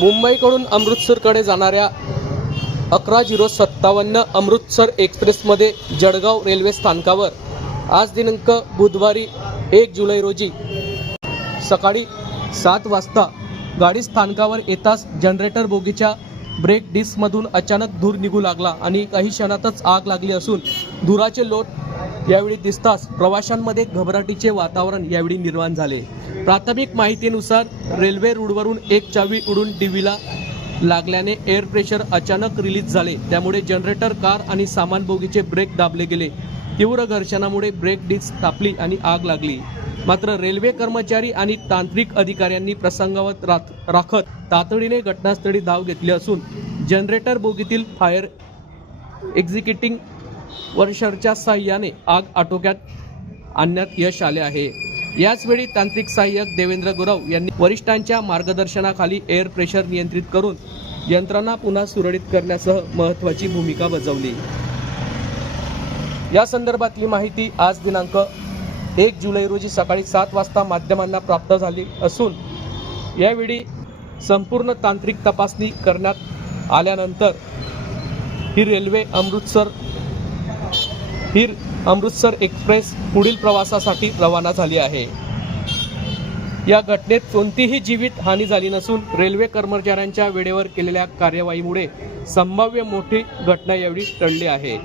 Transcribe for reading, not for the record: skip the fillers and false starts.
मुंबईकडून अमृतसरकडे जाणाऱ्या 11:57 अमृतसर एक्सप्रेसमध्ये जळगाव रेल्वे स्थानकावर आज दिनांक बुधवारी 1 जुलै रोजी सकाळी 7 वाजता गाडी स्थानकावर येताच जनरेटर बोगीच्या ब्रेक डिस्कमधून अचानक धूर निघू लागला आणि काही क्षणातच आग लागली असून धुराचे लोट यावेळी दिसताच प्रवाशांमध्ये घबराटीचे वातावरण यावेळी निर्माण झाले। प्राथमिक माहितीनुसार रेल्वे रूळवरून एक चावी उडून टीव्हीला लागल्याने एअर प्रेशर अचानक रिलीज झाले, त्यामुळे जनरेटर, कार आणि सामान बोगीचे ब्रेक दाबले गेले। तीव्र घर्षणामुळे ब्रेक डिस्क तापली आणि आग लागली। मात्र रेल्वे कर्मचारी आणि तांत्रिक अधिकाऱ्यांनी प्रसंगावत राखत तातडीने घटनास्थळी धाव घेतली असून जनरेटर बोगीतील फायर एक्झिक्युटिंग वर्करच्या साहाय्याने आग आटोक्यात आणण्यात यश आले आहे। याचवेळी तांत्रिक सहाय्यक देवेंद्र गुरव यांनी वरिष्ठांच्या मार्गदर्शनाखाली एअर प्रेशर नियंत्रित करून यंत्रणा पुन्हा सुरळीत करण्यासह महत्त्वाची भूमिका बजावली। या संदर्भातली माहिती आज दिनांक 1 जुलै रोजी सकाळी 7 वाजता माध्यमांना प्राप्त झाली असून यावेळी संपूर्ण तांत्रिक तपासणी करण्यात आल्यानंतर ही अमृतसर एक्सप्रेस पुढील प्रवासासाठी रवाना झाली आहे। या घटनेत कोणतीही जीवित हानी झाली नसून रेल्वे कर्मचाऱ्यांच्या वेळेवर केलेल्या कार्यवाहीमुळे संभाव्य मोठी घटना यावेळी टळली आहे।